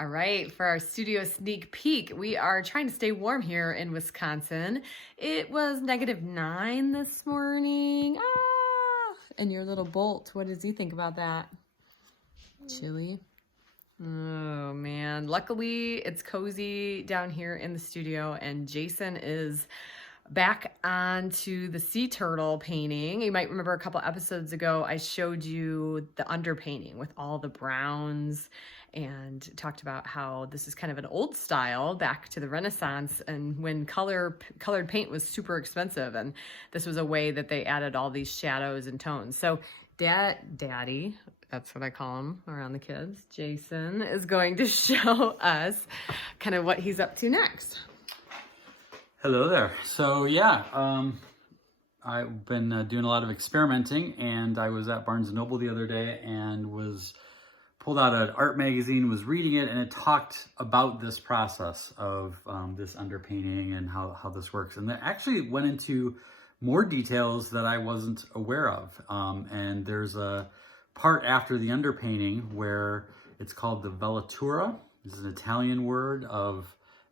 All right, for our studio sneak peek, we are trying to stay warm here in Wisconsin. It was -9 this morning. And your little Bolt, what does he think about that? Chilly? Oh man, luckily it's cozy down here in the studio, and Jason is back onto the sea turtle painting. You might remember a couple episodes ago, I showed you the underpainting with all the browns and talked about how this is kind of an old style back to the Renaissance, and when colored paint was super expensive, and this was a way that they added all these shadows and tones. So Daddy, that's what I call him around the kids, Jason, is going to show us kind of what he's up to next. Hello there. So yeah, I've been doing a lot of experimenting, and I was at Barnes & Noble the other day and pulled out an art magazine, was reading it, and it talked about this process of this underpainting and how this works. And it actually went into more details that I wasn't aware of. And there's a part after the underpainting where it's called the velatura. This is an Italian word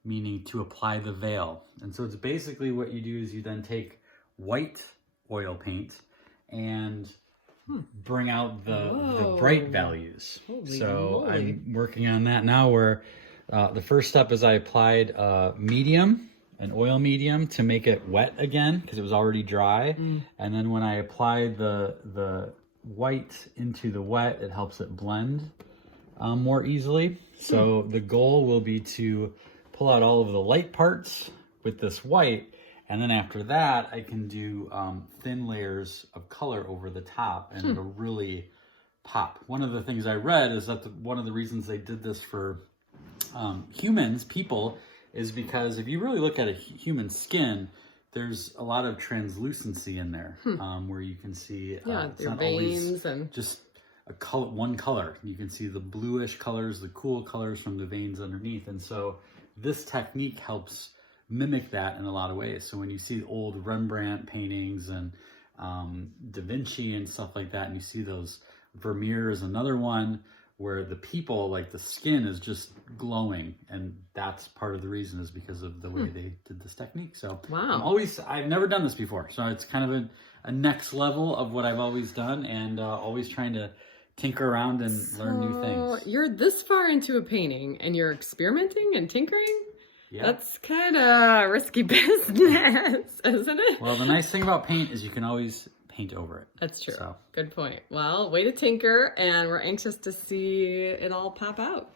meaning to apply the veil. And so it's basically what you do is you then take white oil paint and bring out the bright values. Holy so moly. I'm working on that now, where the first step is I applied an oil medium to make it wet again because it was already dry. And then when I applied the white into the wet, it helps it blend more easily. So the goal will be to pull out all of the light parts with this white, and then after that I can do thin layers of color over the top, and it'll really pop. One of the things I read is that one of the reasons they did this for people, is because if you really look at a human skin, there's a lot of translucency in there, where you can see it's their not veins always and just one color. You can see the bluish colors, the cool colors from the veins underneath. And so this technique helps mimic that in a lot of ways. So when you see old Rembrandt paintings and Da Vinci and stuff like that, and you see those, Vermeer is another one where the people, like the skin is just glowing, and that's part of the reason is because of the way they did this technique. So wow. I've never done this before, so it's kind of a next level of what I've always done, and always trying to tinker around and learn new things. You're this far into a painting and you're experimenting and tinkering? Yeah. That's kind of risky business, isn't it? Well, the nice thing about paint is you can always paint over it. That's true. So. Good point. Well, way to tinker, and we're anxious to see it all pop out.